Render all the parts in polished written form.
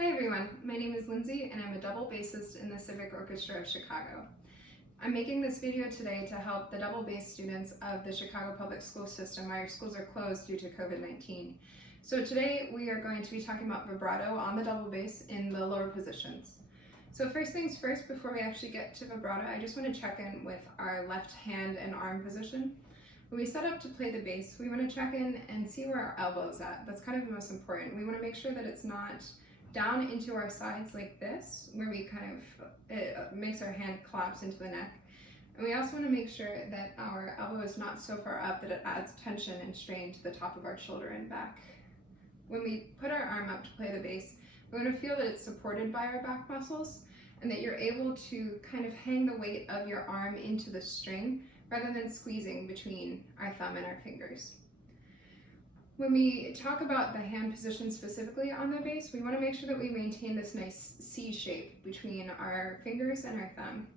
Hi everyone, my name is Lindsey and I'm a double bassist in the Civic Orchestra of Chicago. I'm making this video today to help the double bass students of the Chicago public school system while our schools are closed due to COVID-19. So today we are going to be talking about vibrato on the double bass in the lower positions. So first things first, before we actually get to vibrato, I just want to check in with our left hand and arm position. When we set up to play the bass, we want to check in and see where our elbow is at. That's kind of the most important. We want to make sure that it's not down into our sides like this, where we it makes our hand collapse into the neck. And we also want to make sure that our elbow is not so far up that it adds tension and strain to the top of our shoulder and back. When we put our arm up to play the bass, we want to feel that it's supported by our back muscles and that you're able to kind of hang the weight of your arm into the string rather than squeezing between our thumb and our fingers. When we talk about the hand position specifically on the bass, we want to make sure that we maintain this nice C shape between our fingers and our thumb.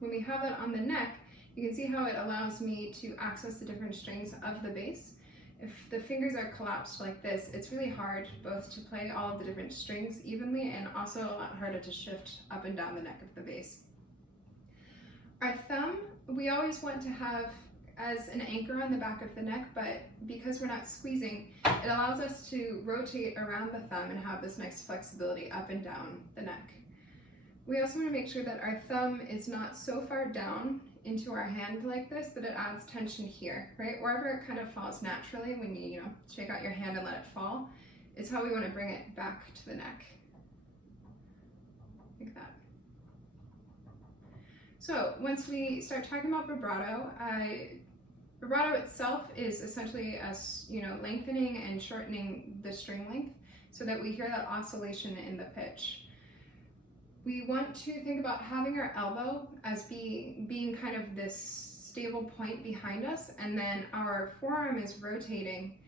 When we have that on the neck, you can see how it allows me to access the different strings of the bass. If the fingers are collapsed like this, it's really hard both to play all of the different strings evenly and also a lot harder to shift up and down the neck of the bass. Our thumb, we always want to have as an anchor on the back of the neck, but because we're not squeezing, it allows us to rotate around the thumb and have this nice flexibility up and down the neck. We also want to make sure that our thumb is not so far down into our hand like this that it adds tension here, right? Wherever it kind of falls naturally when you shake out your hand and let it fall, is how we want to bring it back to the neck, like that. So once we start talking about vibrato, vibrato itself is essentially us, lengthening and shortening the string length so that we hear that oscillation in the pitch. We want to think about having our elbow as being kind of this stable point behind us, and then our forearm is rotating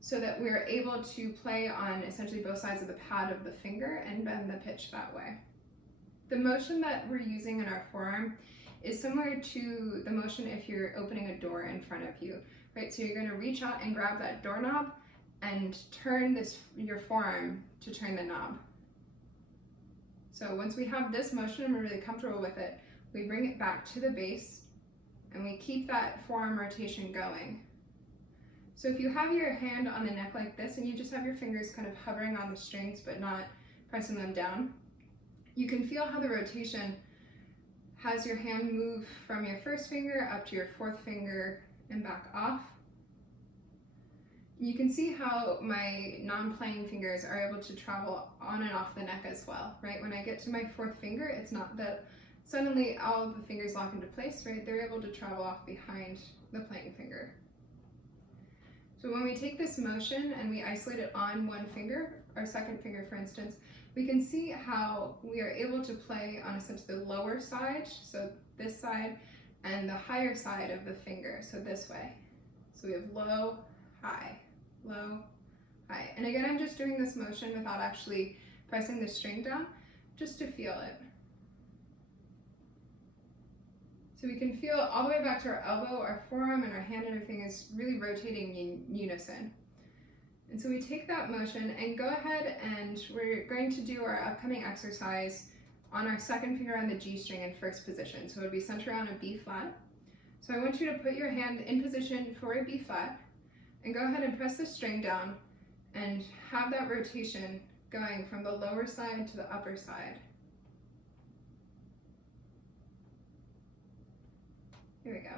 so that we're able to play on essentially both sides of the pad of the finger and bend the pitch that way. The motion that we're using in our forearm is similar to the motion if you're opening a door in front of you, right? So you're going to reach out and grab that doorknob and turn your forearm to turn the knob. So once we have this motion and we're really comfortable with it, we bring it back to the bass and we keep that forearm rotation going. So if you have your hand on the neck like this and you just have your fingers kind of hovering on the strings but not pressing them down, you can feel how the rotation has your hand move from your first finger up to your fourth finger and back off. You can see how my non-playing fingers are able to travel on and off the neck as well, right? When I get to my fourth finger, it's not that suddenly all of the fingers lock into place, right? They're able to travel off behind the playing finger. So when we take this motion and we isolate it on one finger, our second finger for instance, we can see how we are able to play on essentially the lower side, so this side, and the higher side of the finger, so this way. So we have low, high, low, high. And again, I'm just doing this motion without actually pressing the string down, just to feel it. So we can feel all the way back to our elbow, our forearm, and our hand and everything is really rotating in unison. And so we take that motion and go ahead and we're going to do our upcoming exercise on our second finger on the G string in first position. So it would be centered on a B flat. So I want you to put your hand in position for a B flat and go ahead and press the string down and have that rotation going from the lower side to the upper side. Here we go.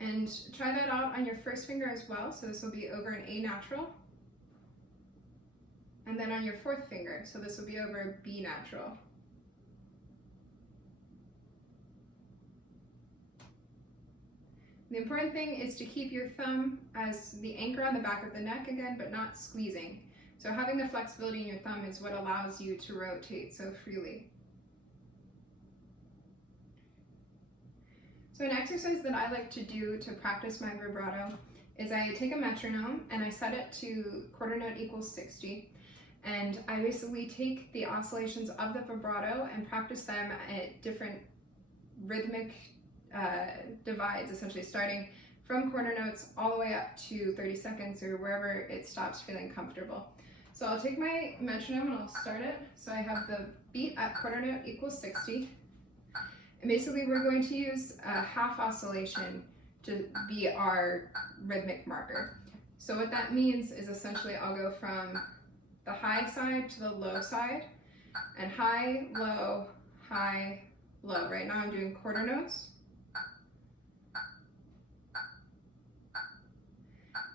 And try that out on your first finger as well. So this will be over an A natural. And then on your fourth finger, so this will be over a B natural. The important thing is to keep your thumb as the anchor on the back of the neck again, but not squeezing. So having the flexibility in your thumb is what allows you to rotate so freely. So an exercise that I like to do to practice my vibrato is I take a metronome and I set it to quarter note equals 60. And I basically take the oscillations of the vibrato and practice them at different rhythmic divides, essentially starting from quarter notes all the way up to 30 seconds or wherever it stops feeling comfortable. So I'll take my metronome and I'll start it. So I have the beat at quarter note equals 60. And basically we're going to use a half oscillation to be our rhythmic marker. So what that means is essentially I'll go from the high side to the low side, and high, low, low. Right now I'm doing quarter notes.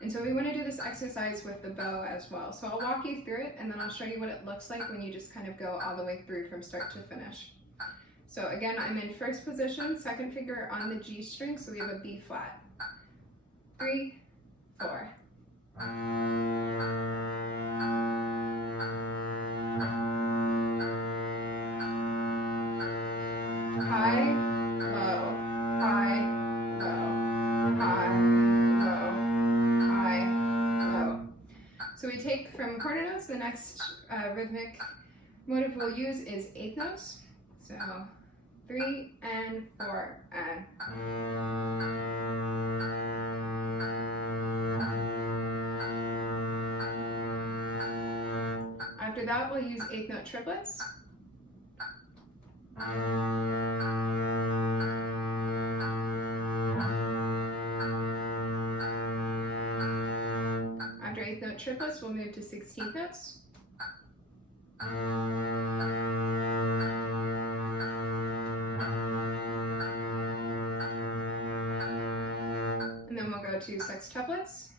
And so we want to do this exercise with the bow as well. So I'll walk you through it and then I'll show you what it looks like when you just kind of go all the way through from start to finish. So again, I'm in first position, second finger on the G string, so we have a B flat. 3, 4. High, low, high, low, high, low, high, low. So we take from quarter notes, the next rhythmic motive we'll use is eighth notes. So 3 and 4 and. After that, we'll use eighth note triplets. After eighth note triplets, we'll move to 16th notes. And then we'll go to sextuplets.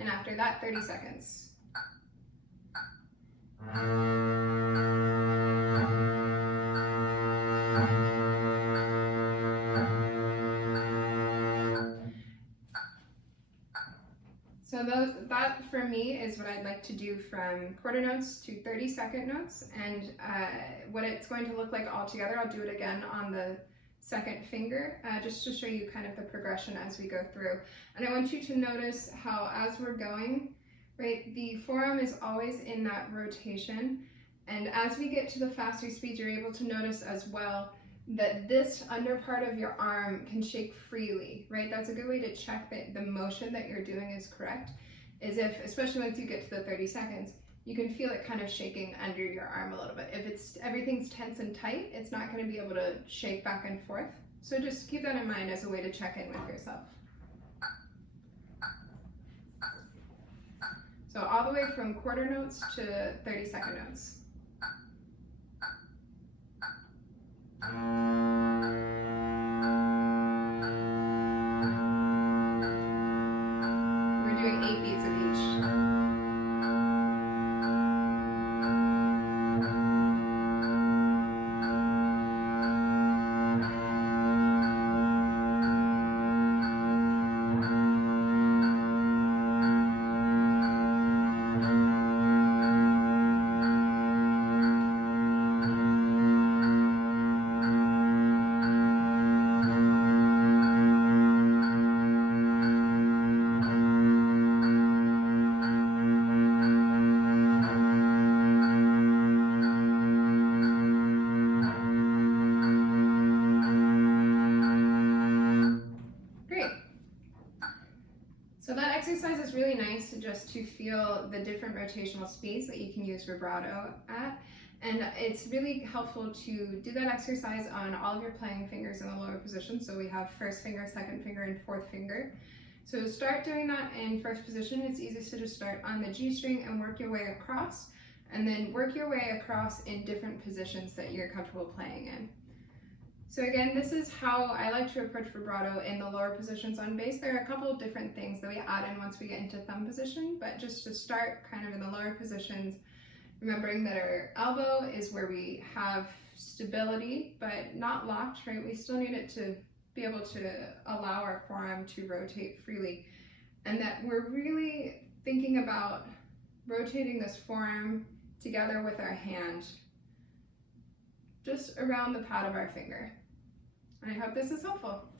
And after that, 30 seconds. So that for me is what I'd like to do from quarter notes to 30-second notes, and what it's going to look like all together. I'll do it again on the second finger, just to show you kind of the progression as we go through. And I want you to notice how as we're going, right, the forearm is always in that rotation, and as we get to the faster speeds, you're able to notice as well that this under part of your arm can shake freely, right? That's a good way to check that the motion that you're doing is correct, is if, especially once you get to the 30 seconds, you can feel it kind of shaking under your arm a little bit. If everything's tense and tight, it's not going to be able to shake back and forth. So just keep that in mind as a way to check in with yourself. So all the way from quarter notes to 30-second notes. We're doing 8 beats of each. So that exercise is really nice just to feel the different rotational speeds that you can use vibrato at. And it's really helpful to do that exercise on all of your playing fingers in the lower position. So we have first finger, second finger, and fourth finger. So to start doing that in first position, it's easiest to just start on the G string and work your way across, and then work your way across in different positions that you're comfortable playing in. So again, this is how I like to approach vibrato in the lower positions on bass. There are a couple of different things that we add in once we get into thumb position, but just to start kind of in the lower positions, remembering that our elbow is where we have stability, but not locked, right? We still need it to be able to allow our forearm to rotate freely. And that we're really thinking about rotating this forearm together with our hand, just around the pad of our finger. And I hope this is helpful.